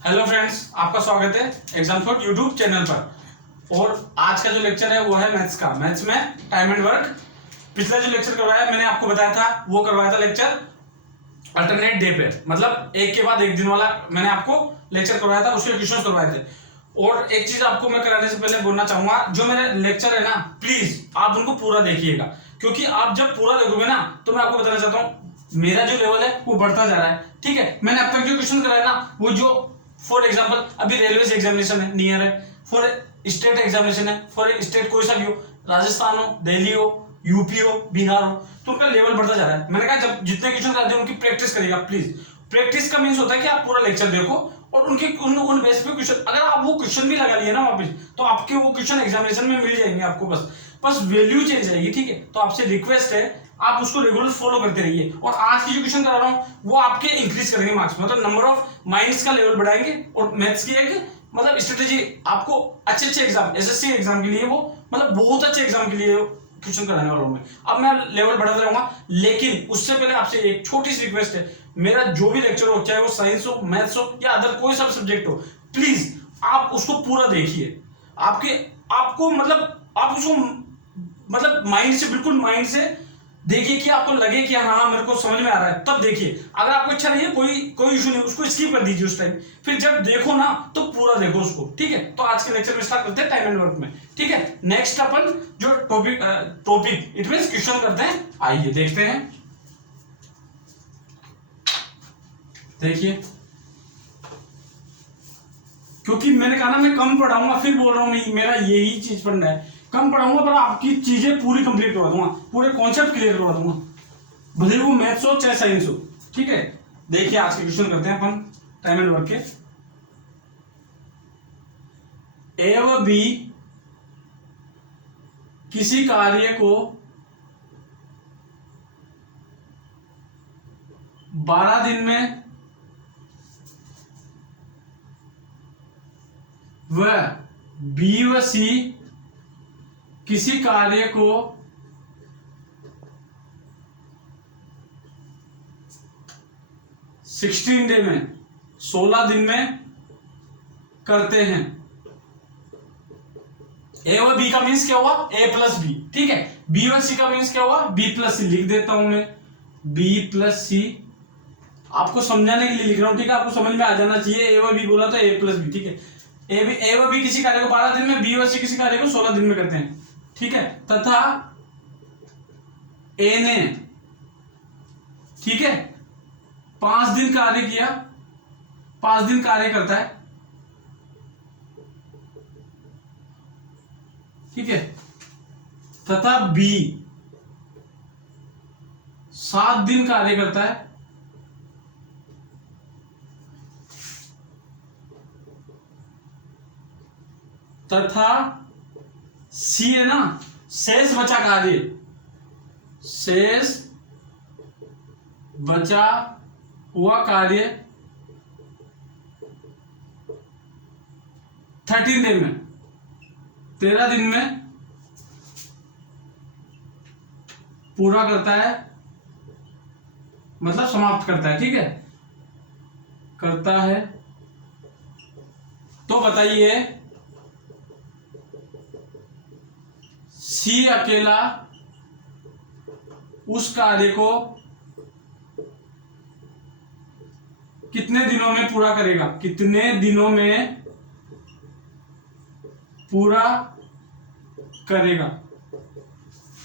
Hello friends, आपका स्वागत है एग्जाम फॉर यूट्यूब चैनल पर। और आज का जो लेक्चर है वो है मैथ्स का। मैथ्स में टाइम एंड वर्क। पिछला जो लेक्चर करवाया मैंने आपको बताया था, वो करवाया था लेक्चर अल्टरनेट डे पे, मतलब एक के बाद एक दिन वाला मैंने आपको लेक्चर करवाया था, उसके क्वेश्चन करवाए थे। और एक चीज आपको मैं कराने से पहले बोलना चाहूंगा, जो मेरे लेक्चर है ना, प्लीज आप उनको पूरा देखिएगा, क्योंकि आप जब पूरा देखोगे ना तो मैं आपको बताना चाहता हूँ मेरा जो लेवल है वो बढ़ता जा रहा है। ठीक है, मैंने अब तक जो क्वेश्चन कराया ना, वो जो फॉर एग्जाम्पल अभी रेलवे एग्जामिनेशन है, नियर है, फॉर स्टेट एग्जामिनेशन है, फॉर स्टेट कोई सा भी हो, राजस्थान हो, दिल्ली हो, यूपी हो, बिहार हो, तो उनका लेवल बढ़ता जा रहा है। मैंने कहा जब जितने क्वेश्चन कराते हैं उनकी प्रैक्टिस करिएगा प्लीज। प्रैक्टिस का मीन्स होता है कि आप पूरा लेक्चर देखो और उनके उन बेस पे क्वेश्चन, अगर आप वो क्वेश्चन भी लगा लिए ना वापस, तो आपके वो क्वेश्चन एग्जामिनेशन में मिल जाएंगे आपको। बस वैल्यू चेंज आएगी। ठीक है, तो आपसे रिक्वेस्ट है आप उसको रेगुलर फॉलो करते रहिए। और आज की जो क्वेश्चन करा रहा हूँ वो आपके इंक्रीज करेंगे मार्क्स, मतलब नंबर ऑफ माइंड्स का लेवल बढ़ाएंगे। और मैथ्स की एक मतलब स्ट्रेटेजी आपको अच्छे एग्जाम, एसएससी एग्जाम के लिए, वो मतलब बहुत अच्छे एग्जाम के लिए क्वेश्चन कराने वाला हूं मैं। अब मैं लेवल बढ़ाता रहूंगा, लेकिन उससे पहले आपसे एक छोटी सी रिक्वेस्ट है, मेरा जो भी लेक्चर हो, चाहे वो साइंस हो, मैथ्स हो या अदर कोई सा सब्जेक्ट हो, प्लीज आप उसको पूरा देखिए। आपके आपको मतलब आप उसको मतलब माइंड से, बिल्कुल माइंड से देखिए कि आपको लगे कि हाँ मेरे को समझ में आ रहा है, तब देखिए। अगर आपको अच्छा नहीं है, कोई इशू नहीं, उसको स्किप कर दीजिए उस टाइम। फिर जब देखो ना तो पूरा देखो उसको। ठीक है, तो आज के लेक्चर में स्टार्ट करते हैं टाइम एंड वर्क में। ठीक है, नेक्स्ट अपन जो टॉपिक इट मींस क्वेश्चन करते हैं, आइए देखते हैं। देखिए, क्योंकि मैंने कहा ना मैं कम पढ़ाऊंगा, फिर बोल रहा हूं नहीं, मेरा यही चीज पढ़ना है, कम पढ़ाऊंगा पर आपकी चीजें पूरी कंप्लीट करवा दूंगा, पूरे कॉन्सेप्ट क्लियर करवा दूंगा, भले वो मैथ्स हो चाहे साइंस हो। ठीक है, देखिए आज के क्वेश्चन करते हैं अपन टाइम एंड वर्क के। ए व बी किसी कार्य को 12 दिन में व बी व सी किसी कार्य को 16 डे में, 16 दिन में करते हैं। ए व बी का मीन्स क्या हुआ, ए प्लस बी। ठीक है, बी व सी का मीन्स क्या हुआ, बी प्लस सी। लिख देता हूं मैं बी प्लस सी, आपको समझाने के लिए लिख रहा हूं। ठीक है, आपको समझ में आ जाना चाहिए। ए व बी बोला तो ए प्लस बी। ठीक है, ए व बी किसी कार्य को 12 दिन में, बी व सी किसी कार्य को 16 दिन में करते हैं। ठीक है, तथा ए ने, ठीक है, 5 दिन कार्य किया, 5 दिन कार्य करता है। ठीक है, तथा बी 7 दिन कार्य करता है। तथा सी है ना, शेष बचा कार्य, शेष बचा हुआ कार्य 13 दिन में, 13 दिन में पूरा करता है, मतलब समाप्त करता है। ठीक है, करता है। तो बताइए सी अकेला उस कार्य को कितने दिनों में पूरा करेगा, कितने दिनों में पूरा करेगा।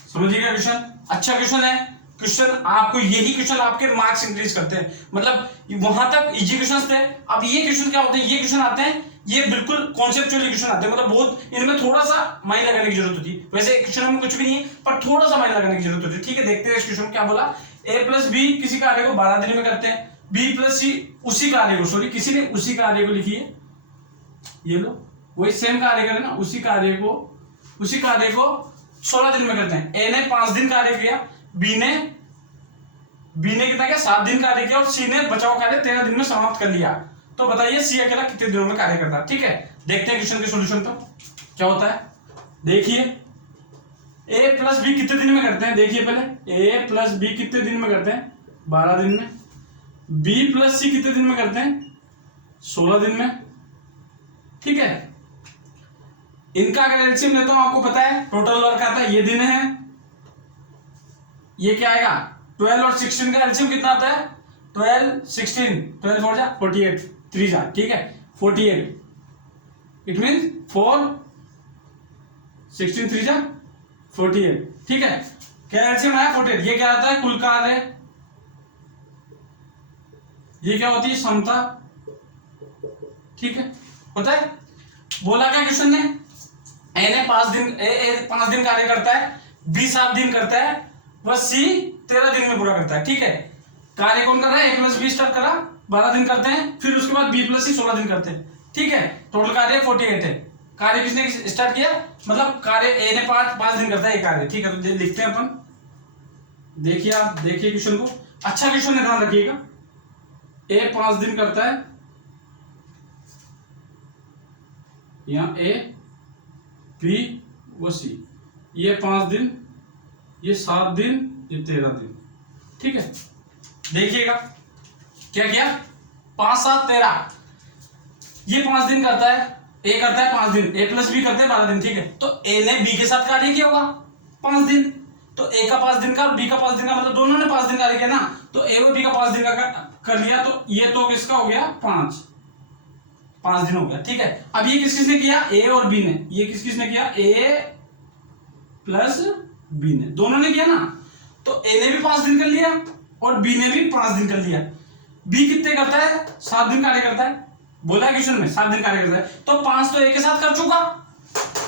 समझिएगा क्वेश्चन, अच्छा क्वेश्चन है। क्वेश्चन आपको, यही क्वेश्चन आपके मार्क्स इंक्रीज करते हैं, मतलब वहां तक इजी क्वेश्चन थे। अब ये क्वेश्चन क्या होते हैं, ये क्वेश्चन आते हैं, ये बिल्कुल कॉन्सेप्चुअल क्वेश्चन आते हैं, मतलब बहुत इनमें थोड़ा सा माइंड लगाने की जरूरत होती है। वैसे क्वेश्चन में कुछ भी नहीं है, पर थोड़ा सा माइंड लगाने की जरूरत होती है। ठीक है, देखते हैं इस क्वेश्चन में क्या बोला। ए प्लस बी किसी कार्य को 12 दिन में करते हैं, बी प्लस सी उसी कार्य को, सॉरी किसी ने उसी कार्य को लिखी है, ये लो वही सेम कार्य करें ना, उसी कार्य को 16 दिन में करते हैं। ए ने 5 दिन कार्य किया, बी ने कितना किया, 7 दिन कार्य किया, और सी ने बचाव कार्य 13 दिन में समाप्त कर लिया। तो बताइए सी अकेला कितने दिनों में कार्य करता है। ठीक है, देखते हैं क्वेश्चन के सॉल्यूशन पर क्या होता है। देखिए ए प्लस बी कितने दिन में करते हैं, देखिए पहले ए प्लस बी कितने दिन में करते हैं, 12 दिन में। बी प्लस सी कितने दिन में करते हैं, 16 दिन में, ठीक है। इनका अगर एलसीएम लेता हूं, आपको पता है टोटल वर्क आता है, ये दिन है, ये क्या आएगा 12 और 16 का एलसीएम कितना आता है 12 16, 12 4 जा 48, 3 जा, ठीक है 48, इट मीन 4 16 3 जा 48, ठीक है। क्या एलसीएम आया 48। ये क्या आता है कुल कार्य, ये क्या होती है क्षमता, ठीक है। पता है बोला क्या क्वेश्चन ने, ए ने 5 दिन, ए 5 दिन कार्य करता है, बी 7 दिन करता है, वह सी 13 दिन में पूरा करता है, ठीक है। कार्य कौन कर रहा है, ए प्लस बी स्टार्ट करा 12 दिन करते हैं, फिर उसके बाद बी प्लस सी 16 दिन करते हैं, ठीक है। टोटल कार्य 48 है। कार्य किसने स्टार्ट किया, मतलब कार्य ए ने 5 दिन करता है ये कार्य, ठीक है। तो लिखते हैं अपन, देखिए आप देखिए क्वेश्चन को, अच्छा क्वेश्चन है ध्यान रखिएगा। ए 5 दिन करता है, यहां ए बी वो सी, ये 5 दिन, ये 7 दिन, ये 13 दिन, ठीक है। देखिएगा क्या किया 5 7 13, ये 5 दिन करता है, ए करता है 5 दिन, ए प्लस बी करते हैं 12 दिन, ठीक है। तो ए ने बी के साथ कार्य किया होगा 5 दिन, तो ए का 5 दिन का बी का 5 दिन का, मतलब दोनों ने 5 दिन कार्य किया ना, तो ए और बी का 5 दिन का कर लिया, तो ये तो किसका हो गया 5 दिन हो गया, ठीक है। अब ये किस किसने किया, ए और बी ने, ये किस किसने किया, ए प्लस बी ने, दोनों ने किया ना। तो ए ने भी 5 दिन कर लिया और बी ने भी 5 दिन कर लिया। बी कितने करता है 7 दिन कार्य करता है, बोला है क्वेश्चन में 7 दिन कार्य करता है, तो 5 तो ए के साथ कर चुका,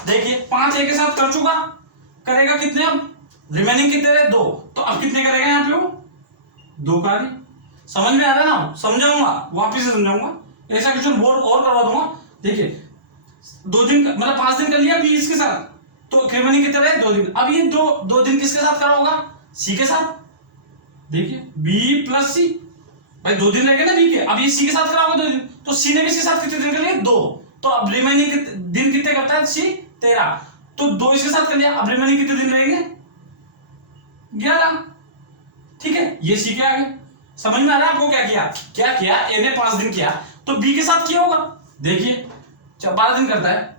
देखिए 5 ए के साथ कर चुका, करेगा कितने अब रिमेनिंग कितने रहे 2, तो अब कितने करेगा यहाँ पे वो 2 कार्य। समझ में आ रहा है ना, समझाऊंगा वापिस से समझाऊंगा, ऐसा क्वेश्चन बोर्ड और करवा दूंगा। देखिए 2 दिन मतलब 5 दिन कर लिया बी इसके साथ, तो रिमेनिंग कितने रहे 2 दिन। अब ये 2 दिन किसके साथ करा होगा, सी के साथ, देखिए बी प्लस सी, भाई 2 दिन रह गए ना बी के, अब ये सी के साथ करा होगा 2 दिन, तो सी ने भी इसके साथ कितने दिन कर लिए 2, तो अब रिमेनिंग दिन कितने करता है सी 13, तो 2 इसके साथ कर लिया, अब रिमेनिंग कितने दिन रहेंगे 11, ठीक है। ये सी के आगे समझ में आ रहा है आपको क्या किया ए ने 5 दिन किया, तो बी के साथ किया होगा, देखिए 12 दिन करता है,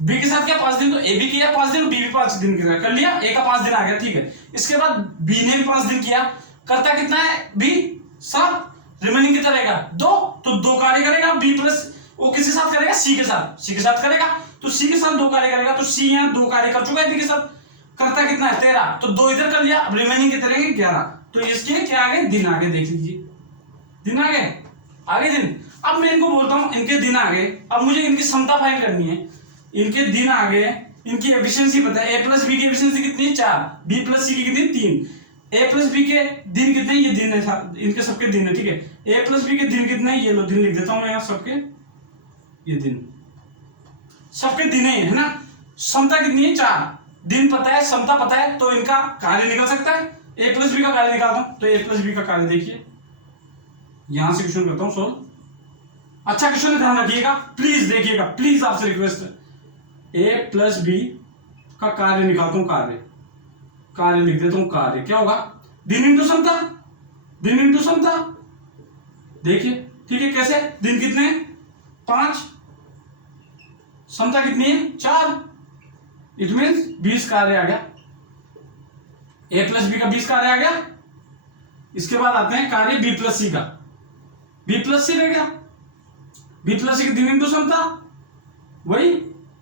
बी के साथ क्या 5 दिन, तो ए भी किया 5 दिन, बी भी 5 दिन कर लिया, ए का 5 दिन आ गया, ठीक है। इसके बाद बी ने भी 5 दिन किया, करता कितना है बी 7, रिमेनिंग कितना रहेगा 2, तो 2 कार्य करेगा बी प्लस, वो किसके साथ करेगा सी के साथ करेगा, तो सी के साथ 2 कार्य करेगा, तो सी यहाँ 2 कार्य कर चुका है बी के साथ, करता कितना है 13, तो 2 इधर कर लिया, अब रिमेनिंग कितने रहेंगे 11, तो इसके क्या आगे दिन आगे, देख लीजिए दिन आगे दिन। अब मैं इनको बोलता हूं इनके दिन आगे, अब मुझे इनकी क्षमता फाइंड करनी है, इनके दिन आगे, इनकी एफिशिएंसी पता है, ए प्लस बी की एफिशिएंसी कितनी है 4, बी प्लस सी की कितनी 3, ए प्लस बी के दिन कितने, ये दिन है इनके सबके दिन है, ठीक है। ए प्लस बी के दिन कितने, ये लो दिन लिख देता हूं मैं यहाँ सबके, ये दिन सबके दिन है ना। क्षमता कितनी है 4, दिन पता है क्षमता पता है, तो इनका कार्य निकल सकता है। ए प्लस बी का कार्य निकालता हूं, तो ए प्लस बी का कार्य देखिए, यहां से क्वेश्चन करता हूं सॉल्व, अच्छा क्वेश्चन ध्यान रखिएगा प्लीज, देखिएगा प्लीज, आपसे रिक्वेस्ट है। ए प्लस बी का कार्य निकालता हूं, कार्य लिख देता हूं, कार्य क्या होगा दिन इंटू क्षमता, दिन इंटू क्षमता, देखिए ठीक है। कैसे, दिन कितने 5, क्षमता कितनी है 4, इट मीन्स 20 कार्य आ गया, ए प्लस बी का 20 कार्य आ गया। इसके बाद आते हैं कार्य बी प्लस सी का, बी प्लस सी रह गया, बी प्लस सी के दिन इंटू क्षमता, वही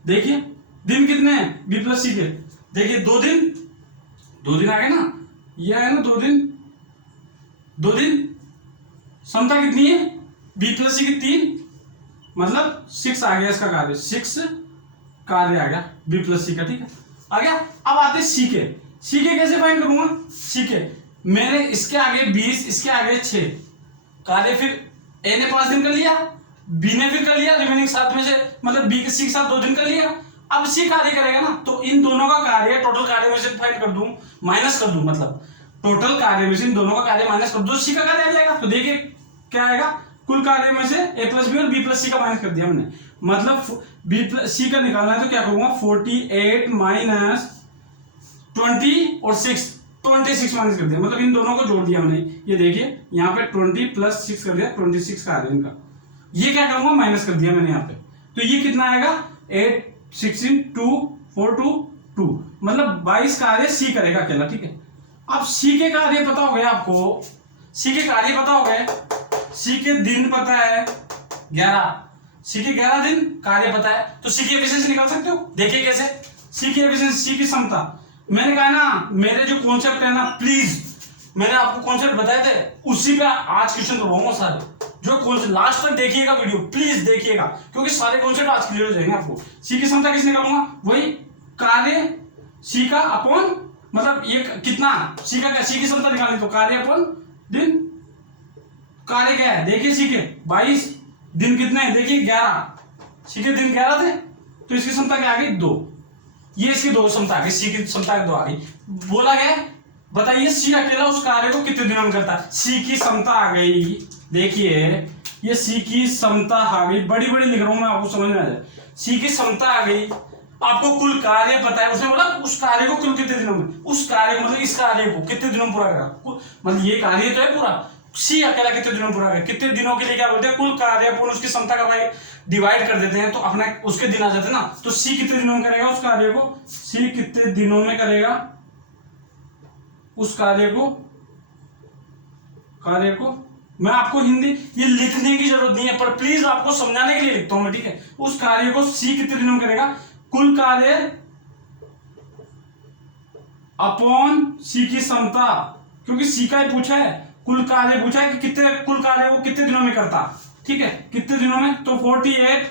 देखिए दिन कितने हैं बी प्लस सी के, देखिए 2 दिन आ गए ना, ये है ना 2 दिन, क्षमता कितनी है बी प्लस सी की 3, मतलब 6 आ गया इसका कार्य, 6 कार्य आ गया बी प्लस सी का, ठीक है आ गया। अब आते सी के कैसे फाइंड करूंगा, सी के मैंने इसके आगे 20, इसके आगे 6 कार्य, फिर ए ने 5 दिन कर लिया, बी ने फिर कर लिया, रिमेनिंग 7 में से मतलब बी के सी के साथ 2 दिन कर लिया, अब सी कार्य करेगा ना, तो इन दोनों का कार्य टोटल कार्य में से फाइंड कर दूं, माइनस कर दूं, मतलब टोटल कार्य में से इन दोनों का कार्य माइनस कर दूं, सी का कार्य आ जाएगा। तो देखिए क्या आएगा, कुल कार्य में से ए प्लस बी और बी प्लस सी का माइनस कर दिया हमने, मतलब बी प्लस सी का निकालना है, तो क्या करूंगा 48 माइनस 20 और 26 माइनस कर दिया, मतलब इन दोनों को जोड़ दिया हमने। ये देखिए यहाँ पे 20 प्लस 6 कर दिया, 26 का आ रहा है इनका, ये क्या करूंगा, माइनस कर दिया मैंने यहाँ पे, तो ये कितना आएगा 8 16 2 4 2 2, मतलब 22 कार्य सी करेगा अकेला। ठीक है, अब सी के कार्य पता हो गए आपको, सी के कार्य पता हो गए, सी के दिन पता है 11, सी के 11 दिन कार्य पता है, तो सी की एफिशिएंसी निकाल सकते हो। देखिए कैसे, सी की एफिशिएंसी, सी की क्षमता, मैंने कहा ना मेरे जो कॉन्सेप्ट है ना, प्लीज मैंने आपको कॉन्सेप्ट बताए थे उसी पे आज क्वेश्चन करवाऊंगा सारे, जो कॉन्सेप्ट लास्ट तक देखिएगा वीडियो, प्लीज देखिएगा, क्योंकि सारे कॉन्सेप्ट आज क्लियर हो जाएंगे आपको। सी की क्षमता किस निकालूंगा, वही कार्य सी का अपॉन, मतलब ये कितना सी का, सी की क्षमता निकालनी तो कार्य अपॉन दिन, कार्य क्या है देखिए, सी के 22 दिन कितने हैं देखिए 11, सी के दिन 11 थे, तो इसकी क्षमता क्या आ गई 2, ये इसकी 2 क्षमता आ गई, सी की क्षमता 2 आ गई। बोला गया बताइए सी अकेला उस कार्य को कितने दिनों में करता है, सी की क्षमता आ गई, देखिए ये सी की क्षमता आ गई, बड़ी बड़ी लिख रहा हूं मैं आपको समझ में आ जाए, सी की क्षमता आ गई, आपको कुल कार्य पता है, उसने बोला उस कार्य को कुल कितने दिनों में, उस कार्य मतलब इस कार्य को कितने दिनों में पूरा करा, मतलब ये कार्य तो है पूरा, सी अकेला कितने दिनों में पूरा करा, कितने दिनों के लिए क्या बोलते हैं, कुल कार्य पूर्ण उसकी क्षमता का भाई डिवाइड कर देते हैं तो अपना उसके दिन आ जाते हैं ना, तो सी कितने दिनों में करेगा उस कार्य को, सी कितने दिनों में करेगा उस कार्य को मैं आपको हिंदी ये लिखने की जरूरत नहीं है, पर प्लीज आपको समझाने के लिए लिखता हूं मैं। ठीक है, उस कार्य को सी कितने दिनों में करेगा, कुल कार्य अपॉन सी की क्षमता, क्योंकि सी का ही पूछा है, कुल कार्य पूछा है कि कितने कुल कार्य वो कितने दिनों में करता। ठीक है, कितने दिनों में, तो 48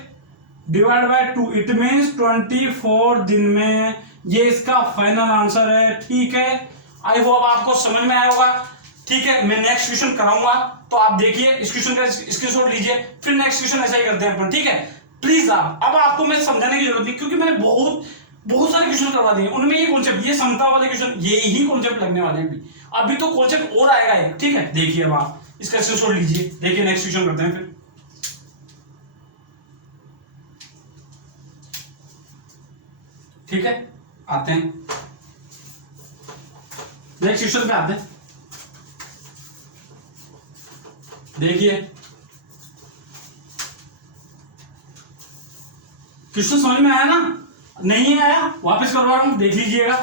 डिवाइड बाय 2 इट मींस 24 दिन में, ये इसका फाइनल आंसर है। ठीक है, आई होप आपको समझ में आया होगा। ठीक है, मैं नेक्स्ट क्वेश्चन कराऊंगा तो आप देखिए, इस क्वेश्चन का स्क्रीनशॉट लीजिए, फिर नेक्स्ट क्वेश्चन ऐसा ही करते हैं अपन। ठीक है, प्लीज आप, अब आपको मैं समझाने की जरूरत नहीं, क्योंकि मैंने बहुत सारे क्वेश्चन करवा दिए, उनमें ये कॉन्सेप्ट, ये समता वाले क्वेश्चन, ये ही कॉन्सेप्ट लगने वाले हैं अभी तो कॉन्सेप्ट और आएगा एक। ठीक है, देखिए अब आप इसका स्क्रीनशॉट लीजिए, देखिए नेक्स्ट क्वेश्चन करते हैं फिर। ठीक है, आते हैं नेक्स्ट क्वेश्चन पे आते हैं। देखिए क्वेश्चन समझ में आया ना, नहीं आया वापस करवा रहा हूं, देख लीजिएगा,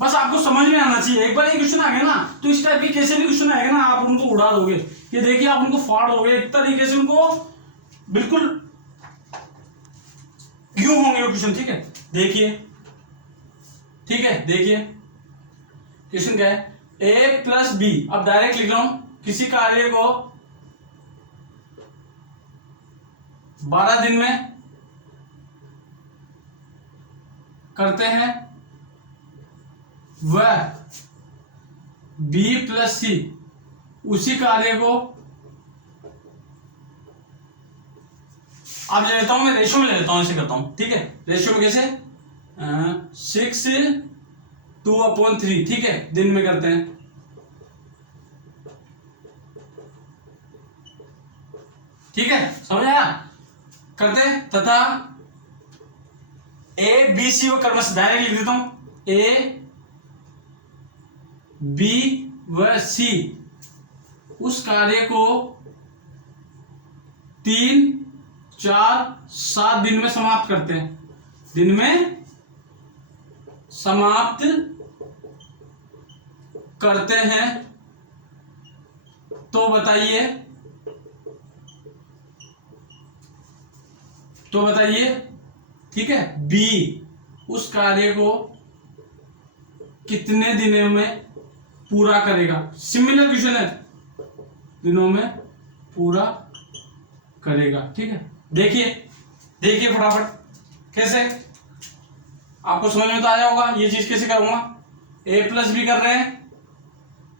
बस आपको समझ में आना चाहिए। एक बार ये क्वेश्चन आ गया ना, तो इस टाइप के कैसे भी क्वेश्चन आएगा ना, आप उनको उड़ा दोगे, ये देखिए आप उनको फाड़ दोगे, एक तरीके से उनको बिल्कुल क्यों होंगे वो क्वेश्चन। ठीक है, देखिए, ठीक है, देखिए क्वेश्चन क्या है, a प्लस बी, अब डायरेक्ट लिख रहा हूं, किसी कार्य को 12 दिन में करते हैं, वह b प्लस सी उसी कार्य को, अब ले लेता हूं मैं रेशियो में ले लेता हूं, ऐसे करता हूं। ठीक है, रेशियो में कैसे, 6/2/3, ठीक है, दिन में करते हैं। ठीक है, समझ आया, करते हैं, तथा ए बी सी वो कर्म से डायरेक्ट लिख देता हूं, ए बी व सी उस कार्य को 3 4 7 दिन में समाप्त करते हैं, दिन में समाप्त करते हैं, तो बताइए, ठीक है, बी उस कार्य को कितने दिनों में पूरा करेगा, सिमिलर क्वेश्चन है, दिनों में पूरा करेगा। ठीक है, देखिए फटाफट कैसे, आपको समझ में तो आया होगा ये चीज कैसे करूंगा। a प्लस बी कर रहे हैं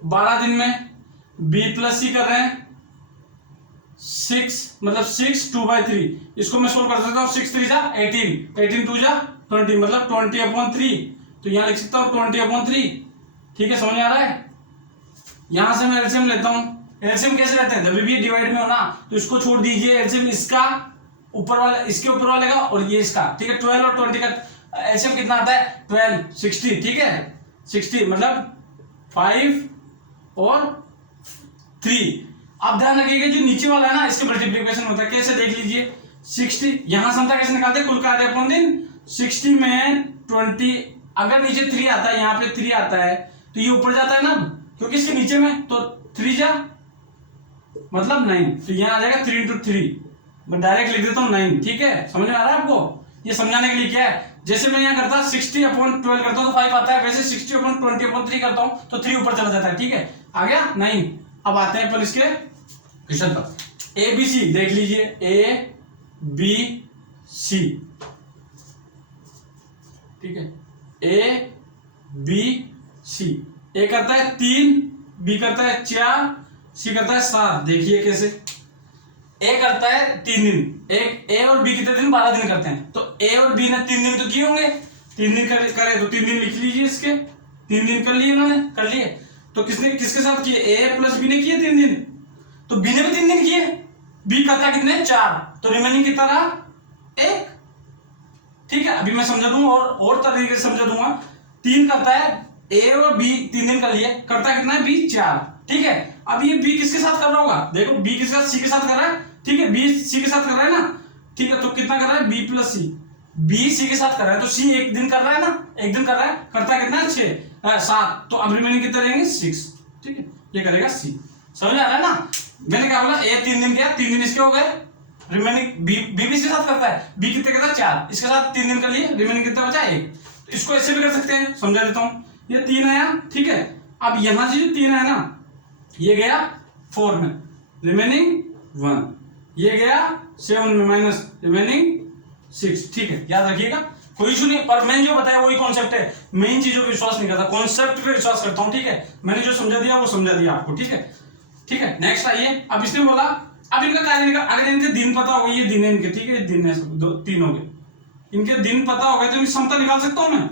12 दिन में, b प्लस सी कर रहे हैं 6, मतलब 6/2/3, इसको मैं सोल्व कर सकता हूँ, 6 3 जा 18, 18 2 जा 20, मतलब 20/3, तो यहां लिख सकता हूँ 20/3। ठीक है, समझ आ रहा है, यहां से मैं एलसीएम लेता हूं, एलसीएम कैसे लेते हैं, जब भी डिवाइड में हो ना तो इसको छोड़ दीजिए, एलसीएम इसका ऊपर वाला, इसके ऊपर वाले का और ये इसका। ठीक है, 12 और 20 का एलसीएम कितना आता है, 12 60, ठीक है, 60 मतलब 5 और 3, आप ध्यान रखिएगा जो नीचे वाला है ना इसके मल्टीप्लीकेशन होता है। कैसे देख लीजिए 60, यहां क्षमता कैसे निकालते हैं, कुल कार्य अपॉन दिन। 60 में 20, अगर नीचे 3 आता है, यहाँ पे 3 आता है तो ये ऊपर जाता है ना, क्योंकि इसके नीचे में तो 3 जा मतलब 9, तो यहाँ आ जाएगा 3 × 3, मैं डायरेक्ट लिख देता हूँ 9। ठीक है, समझ में आ रहा है आपको? ये समझाने के लिए क्या है, जैसे मैं यहाँ करता 60/12 करता हूँ तो 5 आता है, वैसे 60/20/3 करता हूँ तो 3 ऊपर चला जाता है। ठीक है, आ गया 9। अब आते हैं अपन इसके क्वेश्चन पर। ए बी सी देख लीजिए, ए बी सी, ठीक है, ए बी सी। ए करता है 3, बी करता है 4, सी करता है 7। देखिए कैसे, ए करता है 3 दिन, ए और बी कितने दिन, 12 दिन करते हैं, तो ए और बी ने 3 दिन तो किए होंगे, 3 दिन करे तो 3 दिन लिख लीजिए इसके, 3 दिन कर लिए उन्होंने, कर लिए। तो किसने किसके साथ किए, ए प्लस बी ने किए 3 दिन, तो बी ने भी 3 दिन किए, बी करता है कितने 4, तो रिमेनिंग कितना रहा 1। ठीक है, अभी मैं समझा दूंगा और तरीके से समझा दूंगा। 3 करता है, ए और बी 3 दिन कर लिए, करता कितना है बी 4। ठीक है, अब ये बी किसके साथ कर रहा होगा, देखो बी किसके साथ, सी के साथ कर रहा है। ठीक है, बी सी के साथ कर रहा है ना, ठीक है, तो कितना कर रहा है बी प्लस सी, बी सी के साथ कर रहा है, तो सी 1 दिन कर रहा है ना, 1 दिन कर रहा है, करता है कितना 7, तो अब रिमेनिंग कितने रहेंगे 6। ठीक है, ये करेगा सी। समझ आ रहा है ना, मैंने क्या बोला, ए 3 दिन किया, 3 दिन इसके हो गए, रिमेनिंग बी बी इसके साथ करता है, बी कितने करता है 4, इसके साथ 3 दिन कर लिए, रिमेनिंग कितना बचा 1। तो इसको ऐसे भी कर सकते हैं, समझा देता हूं। ये 3 आया, ठीक है, अब यहां से जो 3 आया ना, ये गया 4 में, रिमेनिंग 1, ये गया 7 में, माइनस रिमेनिंग 6। ठीक है, याद रखिएगा, कोई इशू नहीं। और मैंने जो बताया वही कॉन्सेप्ट है, मेन चीजों पे विश्वास नहीं करता, कॉन्सेप्ट पे विश्वास करता हूं। ठीक है, मैंने जो समझा दिया वो समझा दिया आपको। ठीक है, ठीक है, नेक्स्ट आइए। अब इसने बोला, अब इनका कार्य निकाल, अगर इनके दिन पता हो गए, ये दिन है इनके, ठीक है, दिन है, 3 हो गए, इनके दिन पता हो गए तो इनकी समता निकाल सकता हूं मैं,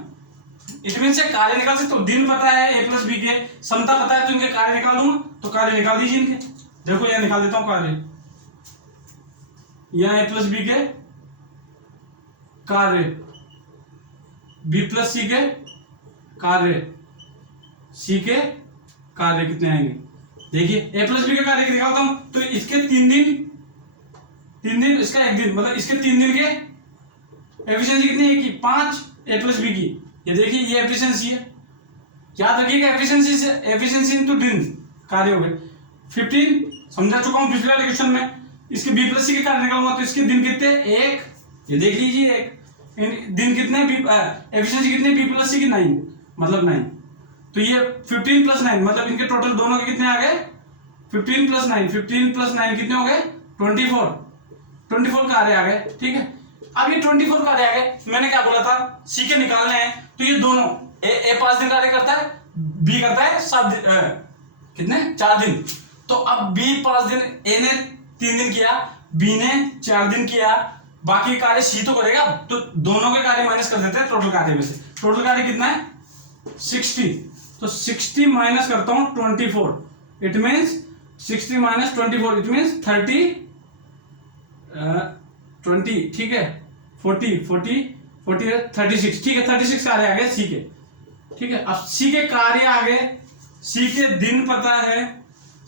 इट मीन से कार्य निकाल सकता हूं। दिन पता है ए प्लस बी के, समता पता है, तो इनके कार्य निकाल दूंगा, तो कार्य निकाल दीजिए इनके। देखो यहां निकाल देता हूं कार्य, यहां ए प्लस बी के कार्य, बी प्लस सी के कार्य, सी के कार्य कितने आएंगे, देखिए ए प्लस बी के कार्य निकालता हूं, तो इसके 3 दिन, इसका 1 दिन, मतलब इसके 3 दिन के एफिशिएंसी कितनी है की 5, ए प्लस बी की, ये देखिए ये एफिशिएंसी है, याद रखिएगा एफिशिएंसी से, एफिशिएंसी इनटू दिन कार्य हो गए 15। समझा चुका हूं पिछले क्वेश्चन में। इसके बी प्लस सी के कार्य निकालूंगा तो इसके दिन कितने 1, ये देख लीजिए 1, दिन कितने एफिशिएंसी कितने बी प्लस सी की 9, मतलब 9, तो ये 15 + 9, मतलब इनके टोटल दोनों के कितने आ गए 15 + 9, 15 + 9 कितने हो गए 24 कार्य आ गए। ठीक है, अब ये 24 कार्य आ गए, मैंने क्या बोला था सी के निकालने हैं, तो ये दोनों ए 5 दिन कार्य करता है, बी करता है 7 दिन, कितने 4 दिन, तो अब बी 5 दिन, ए ने 3 दिन किया, बी ने 4 दिन किया, बाकी कार्य सी तो करेगा, तो दोनों के कार्य माइनस कर देते हैं टोटल कार्य में से। टोटल कार्य कितना है 60, तो 60 माइनस करता हूं 24, इट मीन्स 60 - 24, इट मीन्स 30 20, ठीक है, 40 36, ठीक है, 36 कार्य आ गए सी के। ठीक है, अब सी के कार्य आ गए, सी के दिन पता है,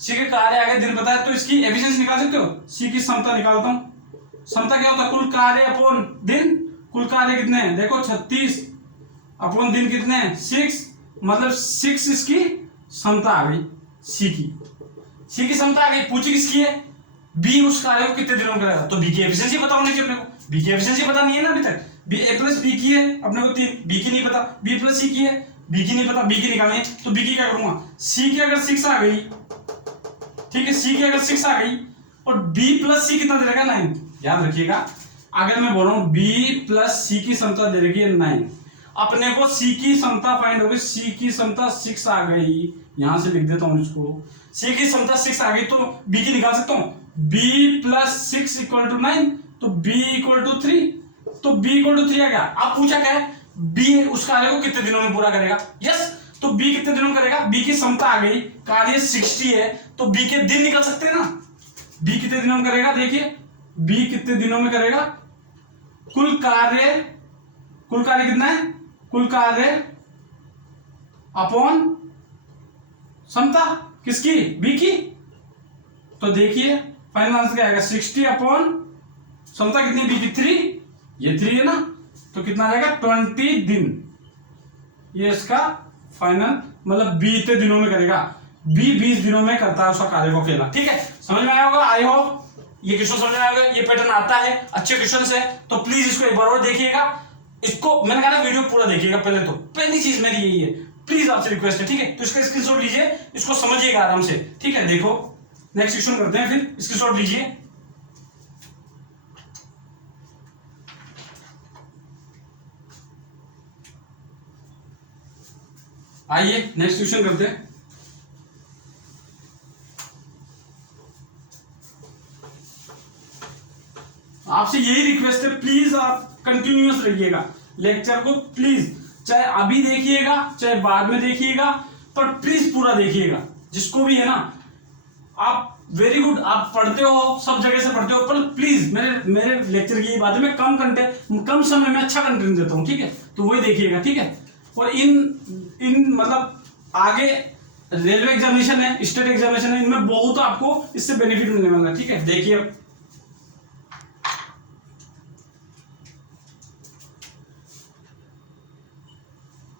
सी के कार्य आ गए, दिन पता है, तो इसकी एफिशिएंसी निकाल सकते हो। सी की समता निकालता हूं, समता क्या होता है कुल कार्य अपॉन दिन, कुल कार्य कितने हैं देखो 36 अपॉन दिन कितने हैं 6, मतलब 6 इसकी समता आ गई, सी की समता आ गई। पूछी किसकी है, बी उस कार्य को कितने दिनों में करेगा, तो बी की एफिशिएंसी पता होनी चाहिए अपने को, बी की एफिशिएंसी पता नहीं है ना अभी तक, बी ए प्लस बी की है अपने को 3, बी की नहीं पता, बी प्लस सी की है, बी की नहीं पता, बी की निकालनी है, तो बी की क्या करूंगा, सी की अगर 6 आ गई, ठीक है, सी की अगर 6 आ गई और बी प्लस सी कितना दे देगा 9, याद रखिएगा, अगर मैं बोल रहा हूं बी प्लस सी की समता दे देगी 9, अपने को सी की समता फाइंड होगी, सी की समता 6 आ गई, यहां से लिख देता हूं इसको, सी की समता 6 आ गई, तो बी की निकाल सकता हूं, b + 6 = 9, तो b = 3, तो b = 3 आ गया। अब पूछा क्या है, b उस कार्य को कितने दिनों में पूरा करेगा, यस, तो b कितने दिनों में करेगा, b की समता आ गई, कार्य 60 है, तो b के दिन निकल सकते हैं ना, b कितने दिनों में करेगा, देखिए b कितने दिनों में करेगा, कुल कार्य कितना है, कुल कार्य अपॉन समता किसकी, b की, तो देखिए फाइनल आंसर क्या आएगा 60 अपॉन क्षमता कितनी बी की 3, ये 3 है ना, तो कितना आ जाएगा 20 दिन। ये इसका फाइनल मतलब 20 दिनों में करेगा, बी 20 दिनों में करता है उसका कार्य को अकेला। ठीक है, समझ में आया होगा, आई होप ये क्वेश्चन समझ में आया होगा। ये पैटर्न आता है, अच्छे क्वेश्चन है, तो प्लीज इसको एक बार और देखिएगा। इसको मैंने कहा ना वीडियो पूरा देखिएगा पहले, तो पहली चीज मेरी यही है, प्लीज आपसे रिक्वेस्ट है, ठीक है। तो इसका स्क्रीनशॉट लीजिए, इसको समझिएगा आराम से, ठीक है। देखो नेक्स्ट क्वेश्चन करते हैं, फिर स्क्रीनशॉट लीजिए। आइए नेक्स्ट क्वेश्चन करते हैं। आपसे यही रिक्वेस्ट है, प्लीज आप कंटिन्यूअस रहिएगा लेक्चर को, प्लीज चाहे अभी देखिएगा चाहे बाद में देखिएगा, पर प्लीज पूरा देखिएगा। जिसको भी है ना, आप वेरी गुड, आप पढ़ते हो, सब जगह से पढ़ते हो, पर प्लीज मेरे लेक्चर की यही बात है, मैं कम समय में अच्छा कंटेंट देता हूं, ठीक है। तो वही देखिएगा, ठीक है। और इन मतलब आगे रेलवे एग्जामिनेशन है, स्टेट एग्जामिनेशन है, इनमें बहुत आपको इससे बेनिफिट मिलने वाला है, ठीक है। देखिए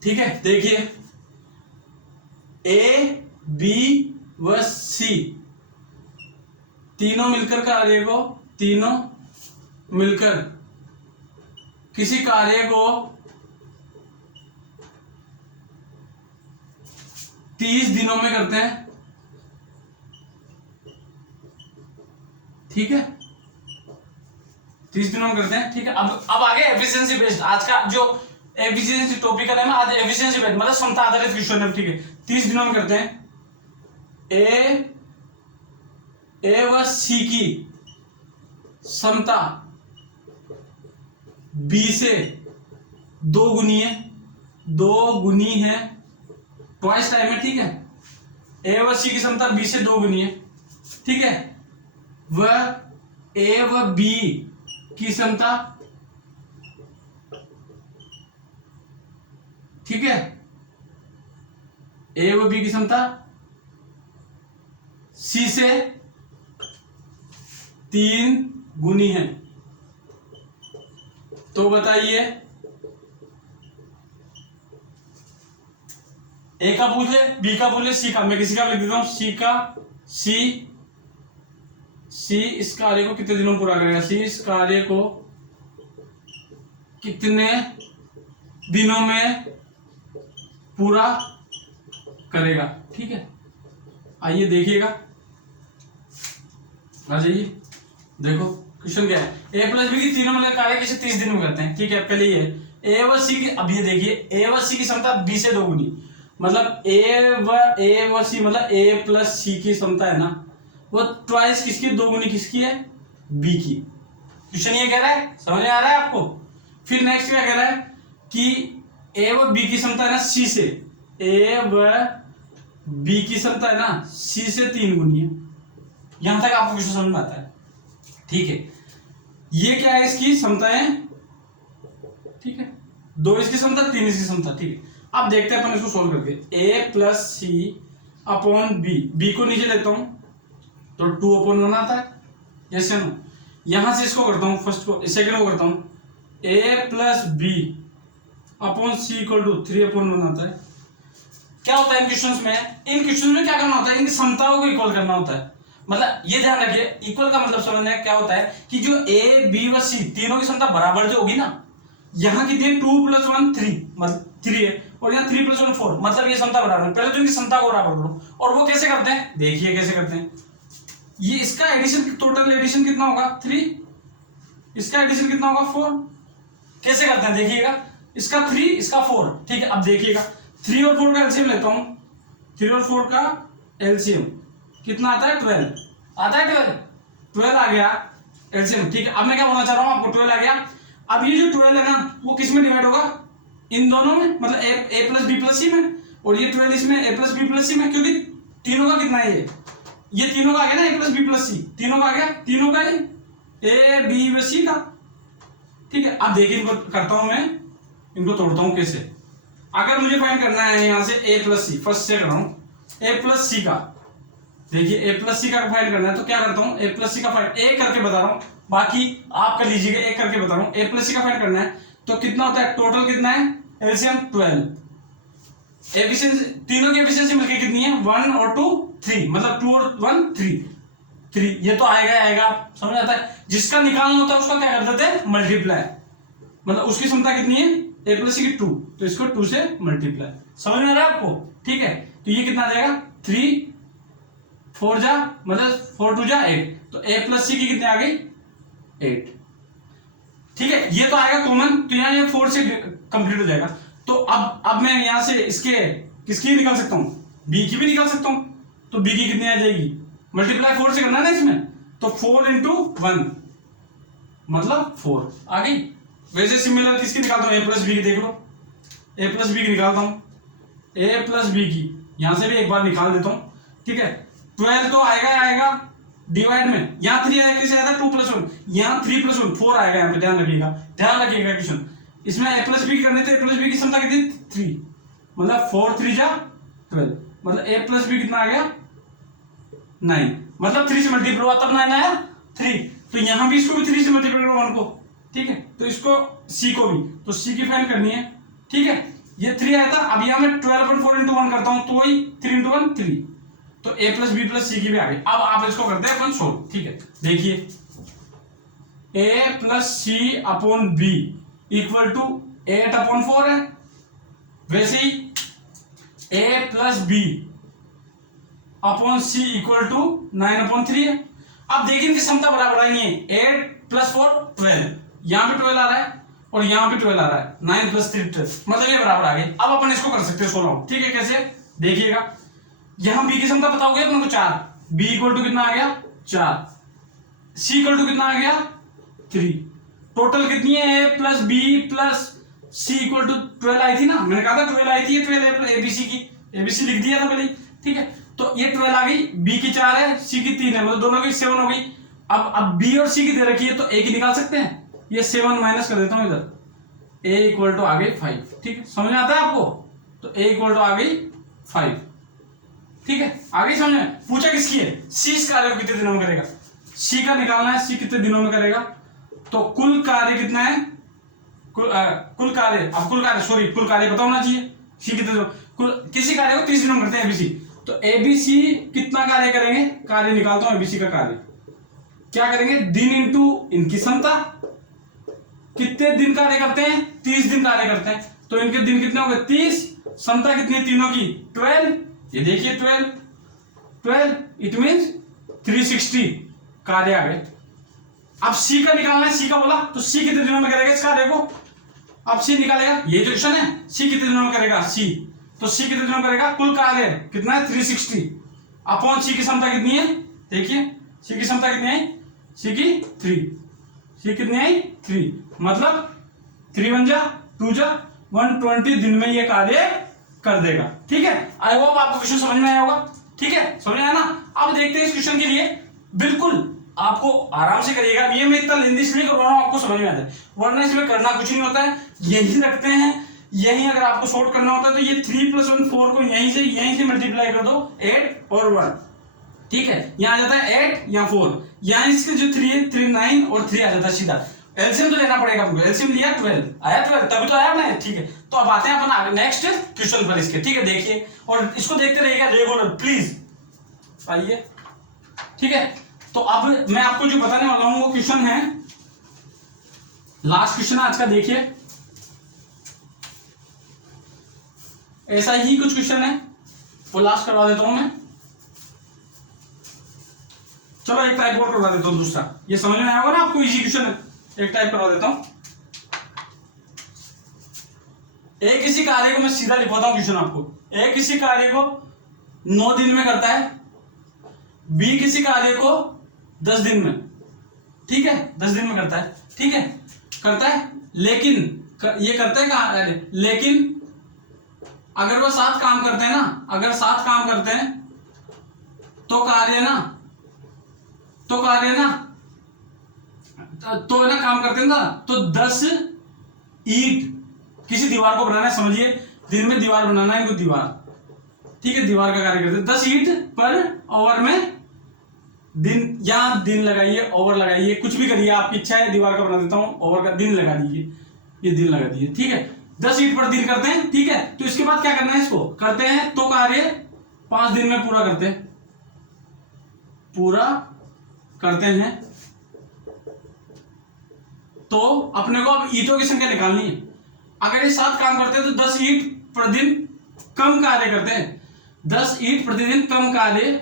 ठीक है, देखिए ए बी व सी तीनों मिलकर कार्य को, तीनों मिलकर किसी कार्य को 30 दिनों में करते हैं, ठीक है। 30 दिनों में करते हैं, ठीक है। अब आगे एफिशिएंसी बेस्ड, आज का जो एफिशिएंसी टॉपिक का नाम है आज एफिशिएंसी बेस्ड, मतलब क्षमता आधारित क्वेश्चन है, ठीक है। 30 दिनों में करते हैं। ए व सी की क्षमता बी से 2 गुनी है, ट्वाइस टाइम है, ठीक है। ए व सी की क्षमता बी से 2 गुनी है, ठीक है। वह ए व बी की क्षमता, ठीक है, ए व बी की क्षमता सी से 3 गुनी है। तो बताइए, ए का पूछ ले, बी का पूछ ले, सी का, मैं किसी का लिख देता हूं, सी का, सी इस कार्य को कितने दिनों में पूरा करेगा, सी इस कार्य को कितने दिनों में पूरा करेगा, ठीक है। आइए देखिएगा, आ जाइए, देखो क्वेश्चन क्या है। ए प्लस बी की तीनों मिलकर कार्य किसे 30 दिन में करते हैं, ठीक है। पहले ये ए व सी की, अब ये देखिए ए व सी की क्षमता बी से 2 गुनी, मतलब ए व सी मतलब ए प्लस सी की क्षमता है ना, वो ट्वाइस किसकी, 2 गुनी किसकी है, बी की। क्वेश्चन ये कह रहा है, समझ में आ रहा है आपको। फिर नेक्स्ट क्या कह रहा है कि ए व बी की क्षमता है ना सी से, ए व बी की क्षमता है ना सी से 3 गुनी है। यहां तक आपको क्वेश्चन समझ में आता है, ठीक है। ये क्या है, इसकी क्षमताएं, ठीक है, 2 इसकी क्षमता, 3 इसकी क्षमता, ठीक है। अब देखते हैं अपन इसको सोल्व करके। ए plus C upon B, B को नीचे लेता हूं तो 2/1 आता है, यस या नो। यहां से इसको करता हूं, फर्स्ट को, सेकंड को करता हूं, A plus B upon C equal to 3/1 आता है। क्या होता है इन क्वेश्चंस में, इन क्वेश्चंस में क्या करना होता है, इनकी क्षमताओं को इक्वल करना होता है। मतलब ये ध्यान रखिए, इक्वल का मतलब समझना क्या होता है कि जो ए बी व सी तीनों की क्षमता बराबर जो होगी ना, यहाँ कितनी है, 2 + 1 3, मतलब 3 है, और यहाँ 3 + 1 4, मतलब ये क्षमता बराबर है। पहले तो इनकी क्षमता को बराबर करो, और वो कैसे करते हैं, देखिए कैसे करते हैं। ये इसका एडिशन, टोटल एडिशन कितना होगा 3, इसका एडिशन कितना होगा 4। कैसे करते हैं देखिएगा, इसका 3 इसका 4, ठीक है। अब देखिएगा 3 और 4 का एलसीएम लेता हूं, 3 और 4 का एलसीएम कितना आता है, 12 आता है, 12 आ गया एलसीएम, ठीक है। अब मैं क्या बोलना चाह रहा हूं आपको, 12 आ गया। अब ये जो 12 है ना, वो किस में डिवाइड होगा, इन दोनों में, मतलब ए प्लस बी प्लस सी में, और ये 12 इसमें ए प्लस बी प्लस सी में, क्योंकि तीनों का कितना है, ये तीनों का आ गया ना, ए प्लस बी प्लस सी, तीनों का आ गया, तीनों का ए बी व सी का, ठीक है। अब देखिए इनको करता हूं मैं, इनको तोड़ता हूं कैसे। अगर मुझे फाइंड करना है यहां से ए प्लस सी, फर्स्ट से कर रहा हूं, ए प्लस सी का, देखिए ए प्लस सी का फाइंड करना है तो क्या करता हूँ, ए प्लस सी का फाइंड एक करके बता रहा हूँ, बाकी आप कर लीजिएगा, एक करके बता रहा हूँ। ए प्लस सी का फाइंड करना है तो कितना होता है, टोटल कितना है, एलसीएम 12। एफिशिएंसी तीनों की एफिशिएंसी मिलकर कितनी है, 1 और 2 3, मतलब 2 और 1 3। ये तो आएगा, समझ आता है। जिसका निकालना होता है उसका क्या कर देते हैं, मल्टीप्लाई, मतलब उसकी क्षमता कितनी है, ए प्लस सी की 2, तो इसको 2 से मल्टीप्लाई। समझ में आ रहा है आपको, ठीक है। तो ये कितना आ जाएगा, 3 4 जा मतलब 4 2 जा 8, तो ए प्लस सी की कितने आ गई, 8, ठीक है। ये तो आएगा कॉमन, तो यहाँ ये 4 से कंप्लीट हो जाएगा। तो अब मैं यहां से इसके किसकी निकाल सकता हूं, बी की भी निकाल सकता हूं। तो बी की कितनी आ जाएगी, मल्टीप्लाई 4 से करना है ना इसमें, तो 4 इंटू 1 मतलब 4 आ गई। वैसे सिमिलर किसकी निकालता हूं, ए प्लस बी की, देख लो ए प्लस बी की निकालता हूं, ए प्लस बी की यहां से भी एक बार निकाल देता हूं, ठीक है। 12 तो आएगा डिवाइड में, यहाँ 3 आएगा, किसे आया था 2 + 1, यहाँ 3 + 1 4 आएगा, यहाँ पे ध्यान रखिएगा क्वेश्चन। इसमें ए प्लस बी की करनी, तो ए प्लस बी की क्षमता कितनी, 3, मतलब 4 3 जा 12, मतलब ए प्लस बी कितना आ गया 9, मतलब 3 से मल्टीप्लाई हुआ तब 9 आया 3, तो यहां भी इसको भी 3 से मल्टीप्लाई करो 1 को, ठीक है। तो इसको सी को भी, तो सी की फाइंड करनी है, ठीक है। ये 3 आया था, अब यहां मैं 12/4 इंटू 1 करता हूं, तो वही 3 इंटू 1 3, तो ए प्लस बी प्लस सी की भी आ गई। अब आप इसको करते हैं अपन सोल्व, ठीक है। देखिए A plus C upon B equal to 8/4 है, वैसे ही A plus B upon C equal to 9/3 है। अब देखिए इनकी क्षमता बराबर आई है, 8 + 4 12, यहां पे 12 आ रहा है और यहां पे 12 आ रहा है, 9 + 3 12, मतलब ये बराबर आ गए। अब अपन इसको कर सकते हैं सोल्व, ठीक है। कैसे, देखिएगा यहां बी की क्षमता बताओगे अपन को 4, बी इक्वल टू कितना आ गया 4, सी इक्वल टू कितना आ गया 3, टोटल कितनी है, A plus B plus C equal to 12 आई थी ना, मैंने कहा था 12 आई थी, 12 एबीसी की, एबीसी लिख दिया था पहले, ठीक है। तो ये 12 आ गई, बी की 4 है, सी की 3 है, मतलब दोनों की 7 हो गई। अब बी और सी की दे रखी है तो ए की निकाल सकते हैं, ये 7 माइनस कर देता हूं इधर, ए इक्वल टू आ गई 5, ठीक है। समझ में आता है आपको, तो ए इक्वल टू आ गई 5, ठीक है। आगे समझ में, पूछा किसकी है, सी इस कार्य को कितने दिनों में करेगा, सी का निकालना है, सी कितने दिनों में करेगा, तो कुल कार्य कितना है, कुल कार्य पता होना चाहिए, सी कितने दिनों, किसी कार्य को 30 दिनों में करते हैं एबीसी, तो एबीसी कितना कार्य करेंगे, कार्य निकालता हूं एबीसी का कार्य, क्या करेंगे, दिन इंटू इनकी क्षमता, कितने दिन कार्य करते हैं, 30 दिन कार्य करते हैं, तो इनके दिन कितने हो गए 30, क्षमता कितनी तीनों की 12, ये देखिए 12 इट मींस 360 कार्य आ गए। अब सी का निकालना है, सी का बोला, तो सी कितने दिनों में करेगा इस कार्य को, अब सी निकालेगा, ये जो क्वेश्चन है, सी कितने दिनों में करेगा, सी, तो सी कितने दिनों में करेगा, कुल कार्य कितना है 360 अपॉन सी की क्षमता कितनी है, देखिए सी की क्षमता कितनी है, सी की 3, सी कितनी आई 3, मतलब 3 1 जा 2 जा 120 दिन में ये कार्य कर देगा, ठीक है। आई होप आपको क्वेश्चन समझ में आया होगा, ठीक है, समझ में आया ना। अब देखते हैं इस क्वेश्चन के लिए, बिल्कुल आपको आराम से करिएगा, ये मैं इतना लेंदी इसलिए कर रहा हूं, आपको समझ में आता है, वरना इसमें करना कुछ नहीं होता है, यही रखते हैं, यही अगर आपको शॉर्ट करना होता है तो ये 3 + 1 4 को यहीं से मल्टीप्लाई कर दो, 8 और 1, ठीक है। यहां आ जाता है 8 या 4, यहां इसके जो 3 है 3 9 और 3 आ जाता है सीधा, एलसीएम तो लेना पड़ेगा हमको, एलसीएम लिया 12 आया 12, तभी तो आया ना, ठीक है। तो अब आते हैं अपन आगे नेक्स्ट क्वेश्चन पर इसके, ठीक है। देखिए और इसको देखते रहिएगा रेगुलर प्लीज, आइए, ठीक है। तो अब मैं आपको जो बताने वाला हूं वो क्वेश्चन है, लास्ट क्वेश्चन आज का, देखिए ऐसा ही कुछ क्वेश्चन है, वो लास्ट करवा देता हूं मैं, चलो एक टाइप और करवा देता हूं दूसरा, ये समझ में आया होगा ना आपको, इजी क्वेश्चन है, एक टाइप करवा देता हूं। एक किसी कार्य को मैं सीधा लिखवाता हूं क्वेश्चन आपको, एक किसी कार्य को 9 दिन में करता है, बी किसी कार्य को 10 दिन में, ठीक है, 10 दिन में करता है, ठीक है, करता है, लेकिन ये करता है कहां, लेकिन अगर वो 7 काम करते हैं ना, अगर 7 काम करते हैं तो कार्य ना काम करते हैं ना, तो 10 ईंट किसी दीवार को बनाना है, समझिए दिन में दीवार बनाना है इनको, दीवार ठीक है, दीवार का कार्य करते हैं। 10 ईंट पर आवर में दिन, या दिन लगाइए, ओवर लगाइए, कुछ भी करिए, आपकी इच्छा है। दीवार का बना देता हूं, ओवर का दिन लगा दीजिए, ये दिन लगा दीजिए, ठीक है। 10 ईंट पर दिन करते हैं, ठीक है। तो इसके बाद क्या करना है, इसको करते हैं तो कार्य 5 दिन में पूरा करते हैं, पूरा करते हैं। तो अपने को अब ईंटों की संख्या निकालनी है। अगर ये 7 काम करते हैं तो 10 ईंट प्रतिदिन कम कार्य करते हैं। 10 ईंट प्रतिदिन कम कार्य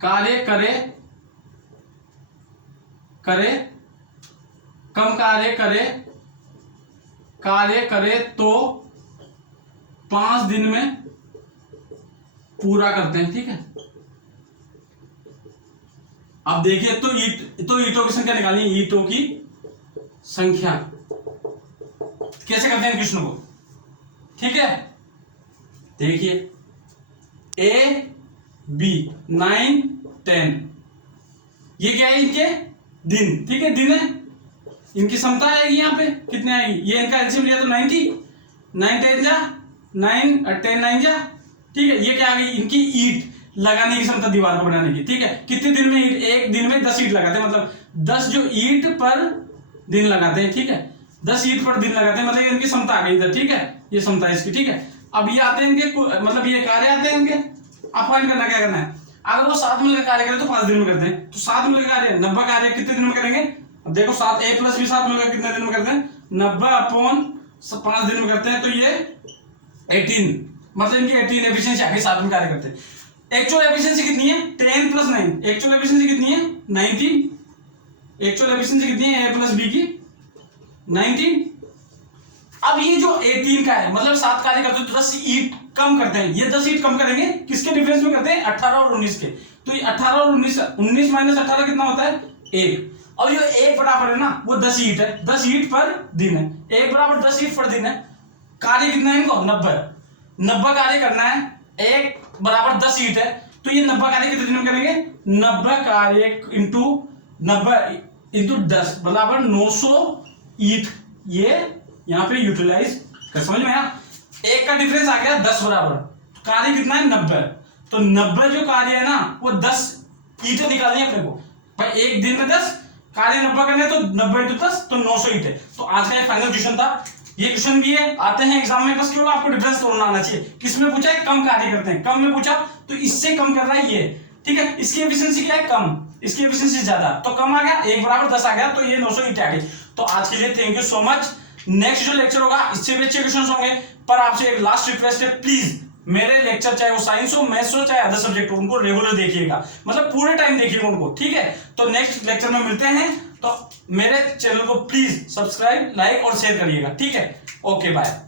करे कम कार्य करे तो 5 दिन में पूरा करते हैं, ठीक है। अब देखिए, तो ईंटों की संख्या निकालनी है, ईंटों की संख्या कैसे करते हैं कृष्ण को, ठीक है। देखिए ए बी 9 10, ये क्या है, इनके दिन, ठीक है, दिन है। इनकी क्षमता आएगी यहाँ पे कितने आएगी, ये इनका एलसीएम लिया तो 90, 9 10 जा 9 और 10 9 जा, ठीक है। ये क्या आ गई, इनकी ईंट लगाने की क्षमता दीवार को बनाने की, ठीक है। कितने दिन में ईंट, एक दिन में 10 ईंट लगाते हैं, मतलब 10 जो ईंट पर दिन लगाते हैं, ठीक है। 10 ईंट पर दिन लगाते हैं, मतलब ये इनकी क्षमता आ गई इधर, ठीक है। ये क्षमता है इसकी, ठीक है। अब ये आते हैं इनके, मतलब ये कार्य आते हैं इनके। अब पॉइंट करना क्या करना है, अगर वो 7 मिलकर कार्य करें तो 5 दिन में करते हैं। तो 7 मिलकर कार्य 90 कार्य कितने दिन में करेंगे, अब देखो 7 a प्लस भी 7 मिलकर कितने दिन में करते हैं, 90 अपॉन 5 दिन में करते हैं। तो ये 18, मतलब इनकी 18 एफिशिएंसी आ गई, 7 में कार्य करते हैं। एक्चुअल एफिशिएंसी कितनी है, 10 प्लस 9, एक्चुअल एफिशिएंसी कितनी है 19, एक्चुअल एफिशिएंसी कितनी है ए प्लस बी की 19। अब ये जो 18 का है, मतलब 7 कार्य करते हैं तो 10 ईंट कम करते हैं। ये 10 ईंट कम करेंगे, किसके डिफरेंस में करते हैं, 18 और 19 के। तो ये 18 और 19 माइनस 18 कितना होता है 1। और जो 1 बराबर है ना, वो 10 ईंट है, 10 ईंट पर दिन है। 1 बराबर 10 ईंट पर दिन है। कार्य कितना है इनको 90 कार्य करना है, 1 बराबर 10 ईंट है। तो ये 90 कार्य कितने दिन में करेंगे, 90 कार्य इंटू 10 बराबर 900 ईंट ये यहाँ पे यूटिलाइज कर, समझ में आया। 1 का डिफरेंस आ गया 10 बराबर, कार्य कितना है 90। तो 90 जो कार्य है ना, वो 10 ईंटें निकालनी है अपने को भाई। एक दिन में 10 कार्य 90 करने, तो 90 इंटू 10 तो 900 ईंटें। तो आज का ये फाइनल क्वेश्चन था। ये क्वेश्चन भी है, आते हैं एग्जाम में, बस केवल आपको डिफरेंस तोड़ना आना चाहिए। किसमें पूछा है, कम कार्य करते हैं, कम में पूछा तो इससे कम कर रहा है ये, ठीक है। इसकी एफिशिएंसी क्या है कम, इसकी एफिशिएंसी ज्यादा, तो कम आ गया, 1 बराबर 10 आ गया, तो ये 900 ईंटें आ गई। तो आज के लिए thank you so much. Next जो लेक्चर होगा इससे भी अच्छे क्वेश्चंस होंगे, पर आपसे एक लास्ट रिक्वेस्ट है, प्लीज मेरे लेक्चर चाहे वो साइंस हो, मैथ्स हो, चाहे अदर सब्जेक्ट हो, उनको रेगुलर देखिएगा, मतलब पूरे टाइम देखिएगा उनको, ठीक है। तो नेक्स्ट लेक्चर में मिलते हैं। तो मेरे चैनल को प्लीज सब्सक्राइब, लाइक और शेयर करिएगा, ठीक है। Okay bye.